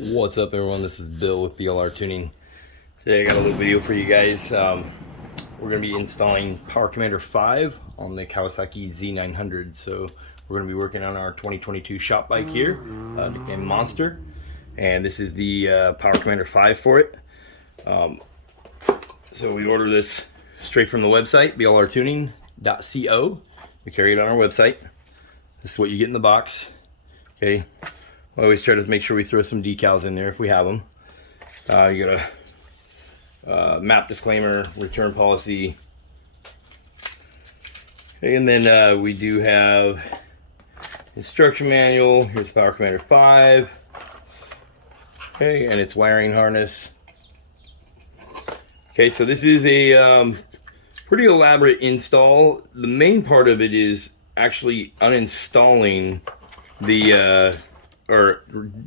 What's up, everyone? This is Bill with BLR Tuning. Today I got a little video for you guys. We're going to be installing Power Commander 5 on the KAWASAKI Z900. So we're going to be working on our 2022 shop bike here, nicknamed Monster. And this is the Power Commander 5 for it. So we order this straight from the website, BLRTUNING.TECH. We carry it on our website. This is what you get in the box. Okay. I always try to make sure we throw some decals in there if we have them. You got a map disclaimer, return policy. Okay, and then we do have instruction manual. Here's Power Commander 5. Okay, and its wiring harness. Okay, so this is a pretty elaborate install. The main part of it is actually uninstalling the or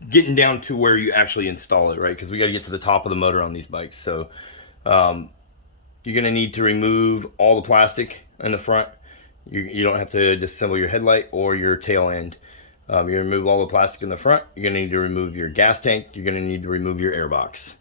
getting down to where you actually install it, right? Because we got to get to the top of the motor on these bikes. So you're going to need to remove all the plastic in the front. You don't have to disassemble your headlight or your tail end. You're going to remove all the plastic in the front. You're going to need to remove your gas tank. You're going to need to remove your airbox,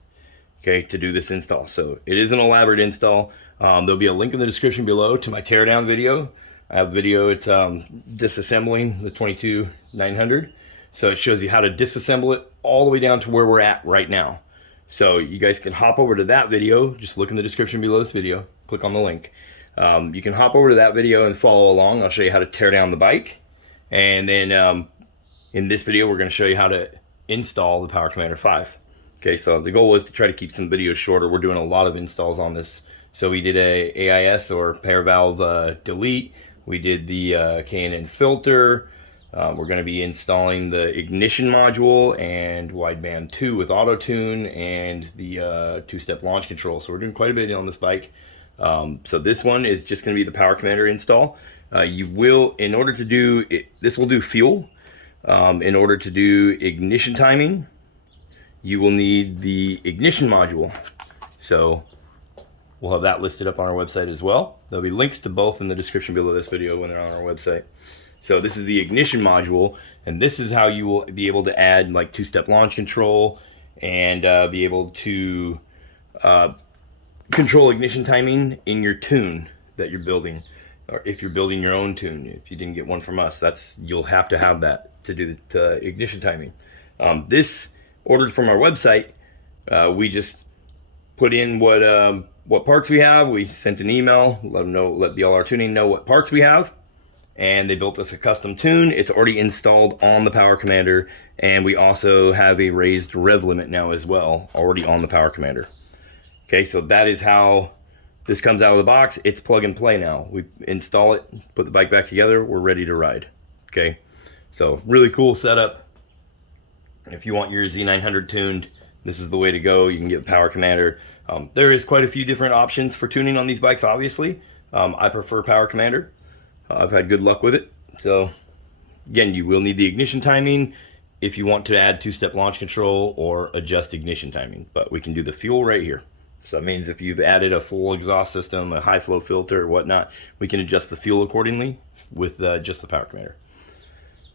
okay, to do this install. So it is an elaborate install. There'll be a link in the description below to my teardown video. I have a video, it's disassembling the 22900. So it shows you how to disassemble it all the way down to where we're at right now. So you guys can hop over to that video. Just look in the description below this video. Click on the link. You can hop over to that video and follow along. I'll show you how to tear down the bike. And then in this video, we're going to show you how to install the Power Commander 5. Okay, so the goal was to try to keep some videos shorter. We're doing a lot of installs on this. So we did a AIS or pair valve delete. We did the K&N filter. We're going to be installing the ignition module and wideband 2 with auto tune and the two-step launch control. So we're doing quite a bit on this bike. So this one is just going to be the Power Commander install. You will, in order to do it, this will do fuel. In order to do ignition timing, you will need the ignition module. So we'll have that listed up on our website as well. There'll be links to both in the description below this video when they're on our website. So this is the ignition module, and this is how you will be able to add like two-step launch control and be able to control ignition timing in your tune that you're building, or if you're building your own tune. If you didn't get one from us, you'll have to have that to do the ignition timing. This ordered from our website. We just put in what parts we have. We sent an email, let BLR Tuning know what parts we have. And they built us a custom tune. It's already installed on the Power Commander, and we also have a raised rev limit now as well, already on the Power Commander. Okay, so that is how this comes out of the box. It's plug and play now. We install it, put the bike back together, we're ready to ride. Okay, so really cool setup. If you want your Z900 tuned, this is the way to go. You can get Power Commander. There is quite a few different options for tuning on these bikes, obviously. I prefer Power Commander. I've had good luck with it. So again, you will need the ignition timing if you want to add two-step launch control or adjust ignition timing, but we can do the fuel right here. So that means if you've added a full exhaust system, a high flow filter or whatnot, we can adjust the fuel accordingly with just the Power Commander.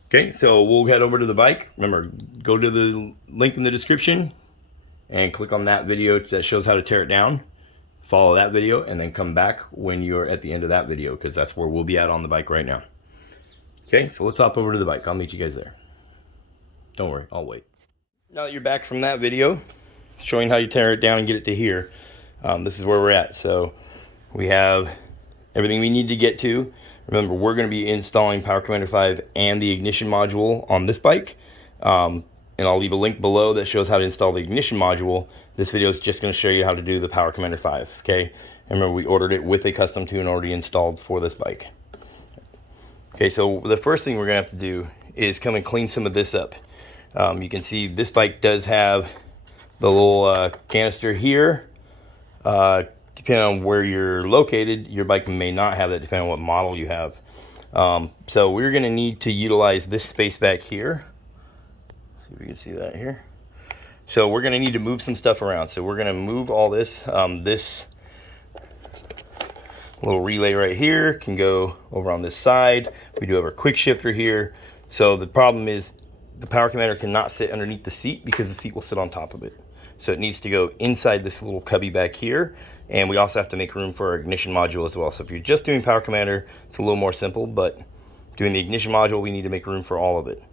Okay, so we'll head over to the bike. Remember, go to the link in the description and click on that video that shows how to tear it down. Follow that video and then come back when you're at the end of that video, because that's where we'll be at on the bike right now. Okay, so let's hop over to the bike. I'll meet you guys there. Don't worry, I'll wait. Now that you're back from that video, showing how you tear it down and get it to here, this is where we're at. So we have everything we need to get to. Remember, we're going to be installing Power Commander 5 and the ignition module on this bike. And I'll leave a link below that shows how to install the ignition module. This video is just going to show you how to do the Power Commander 5, okay? And remember, we ordered it with a custom tune already installed for this bike. Okay, so the first thing we're going to have to do is come and clean some of this up. You can see this bike does have the little canister here. Depending on where you're located, your bike may not have that, depending on what model you have. So we're going to need to utilize this space back here. See if we can see that here. So we're going to need to move some stuff around. So we're going to move all this. This little relay right here can go over on this side. We do have our quick shifter here. So the problem is the power commander cannot sit underneath the seat because the seat will sit on top of it. So it needs to go inside this little cubby back here. And we also have to make room for our ignition module as well. So if you're just doing power commander, it's a little more simple, but doing the ignition module, we need to make room for all of it.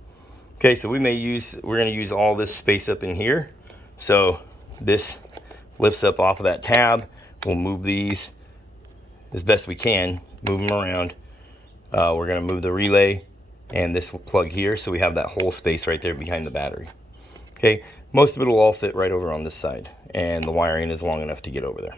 Okay, so we're gonna use all this space up in here. So this lifts up off of that tab. We'll move these as best we can, move them around. We're gonna move the relay and this will plug here, so we have that whole space right there behind the battery. Okay, most of it will all fit right over on this side, and the wiring is long enough to get over there.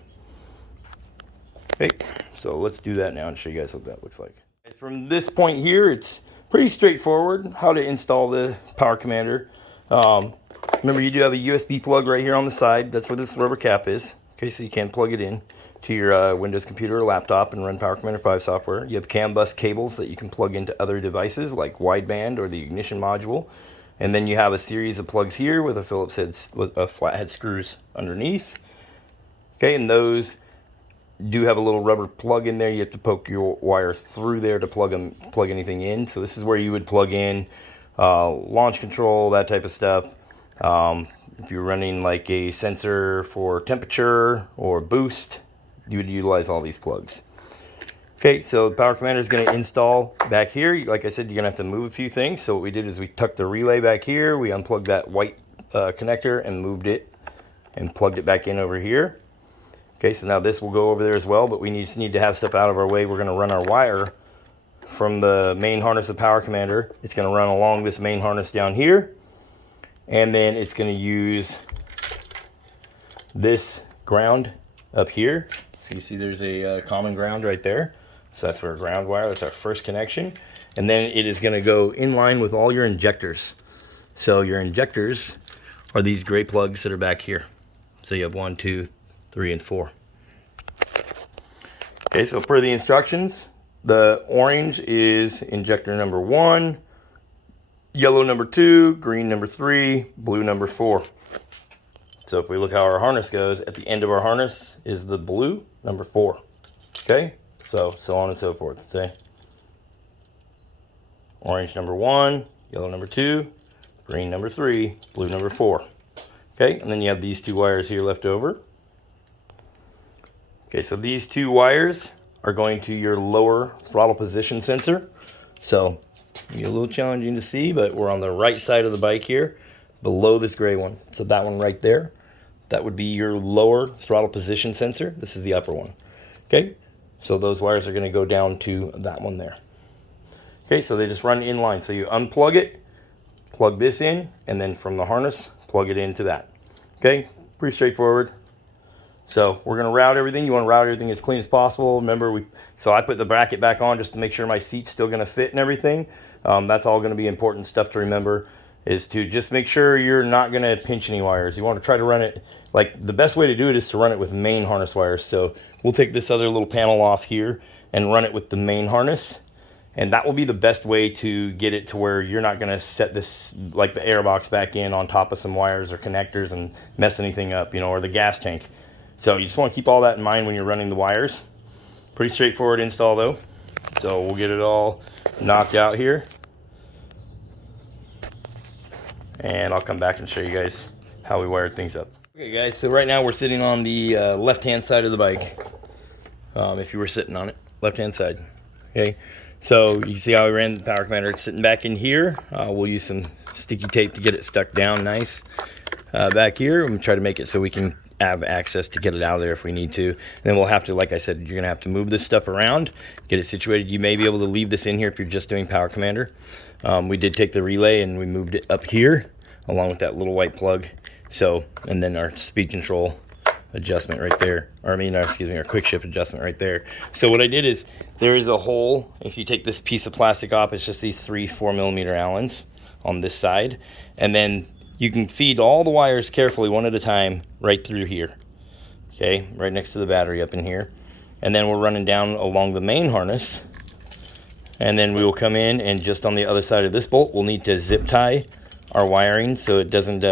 Okay, so let's do that now and show you guys what that looks like. From this point here, it's pretty straightforward how to install the power commander. Remember, you do have a USB plug right here on the side. That's where this rubber cap is. Okay, so you can plug it in to your Windows computer or laptop and run Power Commander 5 software. You have CAN bus cables that you can plug into other devices like wideband or the ignition module. And then you have a series of plugs here with a Phillips head, with a flathead screws underneath. Okay, and those do have a little rubber plug in there. You have to poke your wire through there to plug anything in. So this is where you would plug in launch control, that type of stuff. If you're running like a sensor for temperature or boost, you would utilize all these plugs. Okay, so the power commander is going to install back here. Like I said, you're going to have to move a few things. So what we did is we tucked the relay back here. We unplugged that white connector and moved it and plugged it back in over here. Okay, so now this will go over there as well, but we just need to have stuff out of our way. We're going to run our wire from the main harness of power commander. It's going to run along this main harness down here, and then it's going to use this ground up here. So you see there's a common ground right there. So that's our ground wire. That's our first connection. And then it is going to go in line with all your injectors. So your injectors are these gray plugs that are back here. So you have 1, 2, 3, and 4. Okay, so per the instructions, the orange is injector number 1, yellow number 2, green number 3, blue number 4. So if we look how our harness goes, at the end of our harness is the blue number 4. Okay, so on and so forth. Say orange number 1, yellow number 2, green number 3, blue number 4. Okay, and then you have these 2 wires here left over. Okay, so these 2 wires are going to your lower throttle position sensor. So it'll be a little challenging to see, but we're on the right side of the bike here, below this gray one. So that one right there, that would be your lower throttle position sensor. This is the upper one. Okay, so those wires are going to go down to that one there. Okay, so they just run in line. So you unplug it, plug this in, and then from the harness, plug it into that. Okay, pretty straightforward. So we're going to route everything. You want to route everything as clean as possible. Remember, so I put the bracket back on just to make sure my seat's still going to fit and everything. That's all going to be important stuff to remember, is to just make sure you're not going to pinch any wires. You want to try to run it, like the best way to do it is to run it with main harness wires. So we'll take this other little panel off here and run it with the main harness. And that will be the best way to get it to where you're not going to set this, like the air box back in on top of some wires or connectors and mess anything up, you know, or the gas tank. So you just want to keep all that in mind when you're running the wires. Pretty straightforward install though. So we'll get it all knocked out here. And I'll come back and show you guys how we wired things up. Okay guys, so right now we're sitting on the left-hand side of the bike. If you were sitting on it, left-hand side. Okay, so you can see how we ran the power commander. It's sitting back in here. We'll use some sticky tape to get it stuck down nice back here. I'm gonna try to make it so we can have access to get it out of there if we need to. And then we'll have to, like I said, you're gonna have to move this stuff around, get it situated. You may be able to leave this in here if you're just doing power commander. We did take the relay and we moved it up here along with that little white plug. So, and then our speed control adjustment right there, or our quick shift adjustment right there. So what I did is, there is a hole. If you take this piece of plastic off, it's just these 3 4mm Allens on this side, and then you can feed all the wires carefully one at a time right through here. Okay, right next to the battery up in here. And then we're running down along the main harness, and then we will come in and just on the other side of this bolt, we'll need to zip tie our wiring so it doesn't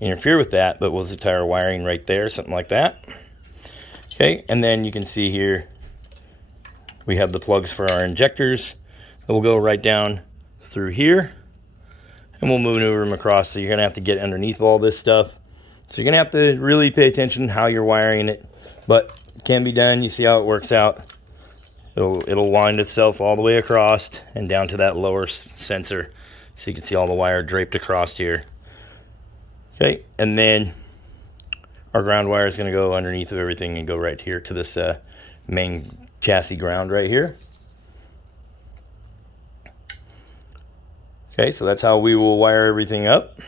interfere with that, but we'll zip tie our wiring right there, something like that. Okay, and then you can see here we have the plugs for our injectors that will go right down through here. and we'll maneuver them across. So you're gonna have to get underneath all this stuff. So you're gonna have to really pay attention how you're wiring it, but it can be done. You see how it works out. It'll wind itself all the way across and down to that lower sensor. So you can see all the wire draped across here. Okay, and then our ground wire is going to go underneath of everything and go right here to this main chassis ground right here. Okay, so that's how we will wire everything up.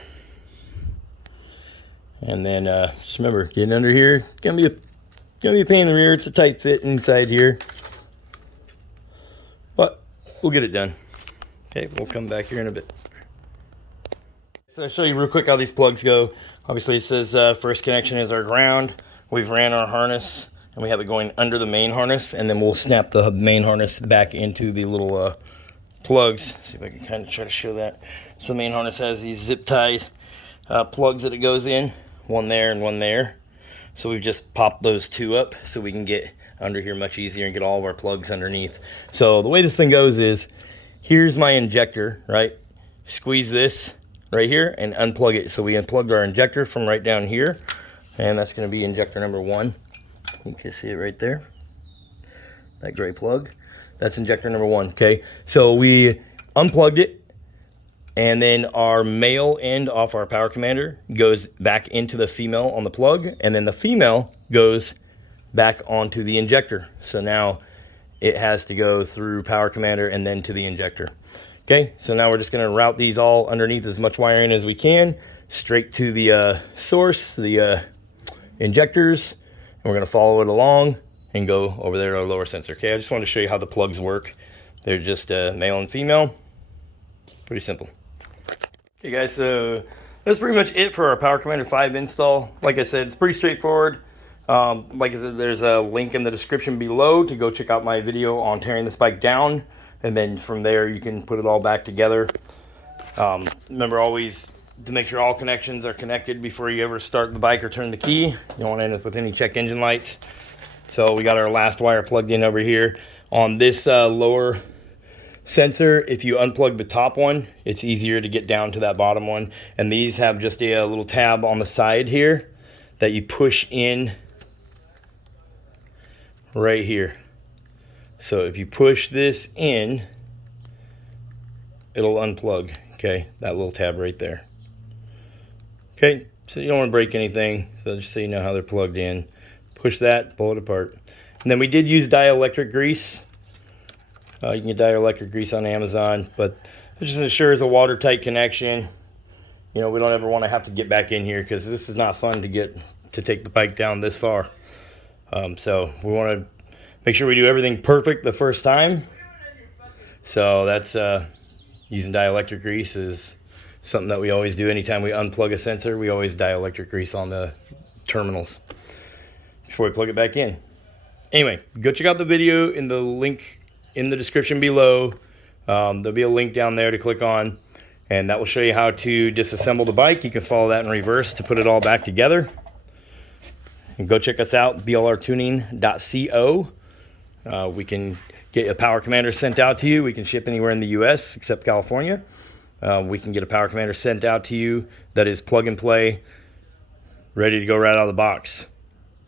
And then just remember, getting under here, gonna be a pain in the rear. It's a tight fit inside here, but we'll get it done. Okay, we'll come back here in a bit. So I'll show you real quick how these plugs go. Obviously it says first connection is our ground. We've ran our harness and we have it going under the main harness, and then we'll snap the main harness back into the little plugs. See if I can kind of try to show that. So the main harness has these zip tied plugs that it goes in, one there and one there. So we've just popped those two up so we can get under here much easier and get all of our plugs underneath. So the way this thing goes is, here's my injector, right? Squeeze this right here and unplug it. So we unplugged our injector from right down here, and that's going to be injector number 1. You can see it right there, that gray plug. That's injector number 1. Okay, so we unplugged it, and then our male end off our power commander goes back into the female on the plug, and then the female goes back onto the injector. So now it has to go through power commander and then to the injector. Okay, so now we're just going to route these all underneath as much wiring as we can, straight to the source, the injectors, and we're going to follow it along and go over there to our lower sensor. Okay, I just wanted to show you how the plugs work. They're just male and female. Pretty simple. Okay guys, so that's pretty much it for our Power Commander 5 install. Like I said, it's pretty straightforward. Like I said, there's a link in the description below to go check out my video on tearing this bike down, and then from there you can put it all back together. Remember always to make sure all connections are connected before you ever start the bike or turn the key. You don't want to end up with any check engine lights. So we got our last wire plugged in over here. On this lower sensor, if you unplug the top one, it's easier to get down to that bottom one. And these have just a little tab on the side here that you push in right here. So if you push this in, it'll unplug. Okay, that little tab right there. Okay, so you don't want to break anything, so just so you know how they're plugged in. Push that, pull it apart. And then we did use dielectric grease. You can get dielectric grease on Amazon, but it just ensures a watertight connection. You know, we don't ever want to have to get back in here, because this is not fun to take the bike down this far. So we want to make sure we do everything perfect the first time. So that's using dielectric grease is something that we always do. Anytime we unplug a sensor, we always dielectric grease on the terminals before we plug it back in. Anyway, go check out the video in the link in the description below. There'll be a link down there to click on, and that will show you how to disassemble the bike. You can follow that in reverse to put it all back together. And go check us out, BLRTUNING.TECH. We can get a Power Commander sent out to you. We can ship anywhere in the US except California. We can get a Power Commander sent out to you that is plug and play, ready to go right out of the box.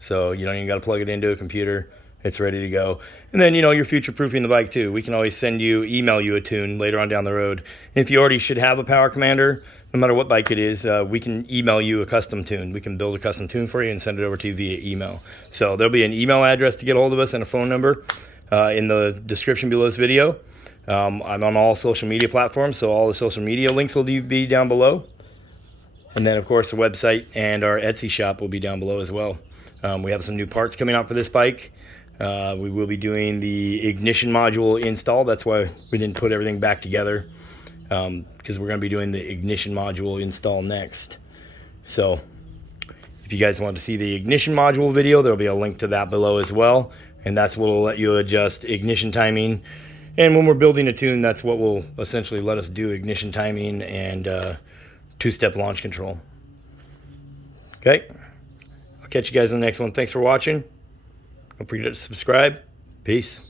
So you don't even got to plug it into a computer. It's ready to go. And then, you know, you're future-proofing the bike too. We can always email you a tune later on down the road. And if you already should have a Power Commander, no matter what bike it is, we can email you a custom tune. We can build a custom tune for you and send it over to you via email. So there'll be an email address to get a hold of us and a phone number in the description below this video. I'm on all social media platforms, so all the social media links will be down below. And then, of course, the website and our Etsy shop will be down below as well. We have some new parts coming out for this bike. We will be doing the ignition module install. That's why we didn't put everything back together, because we're going to be doing the ignition module install next. So if you guys want to see the ignition module video, there'll be a link to that below as well. And that's what will let you adjust ignition timing. And when we're building a tune, that's what will essentially let us do ignition timing and two-step launch control. Okay, I'll catch you guys in the next one. Thanks for watching. Don't forget to subscribe. Peace.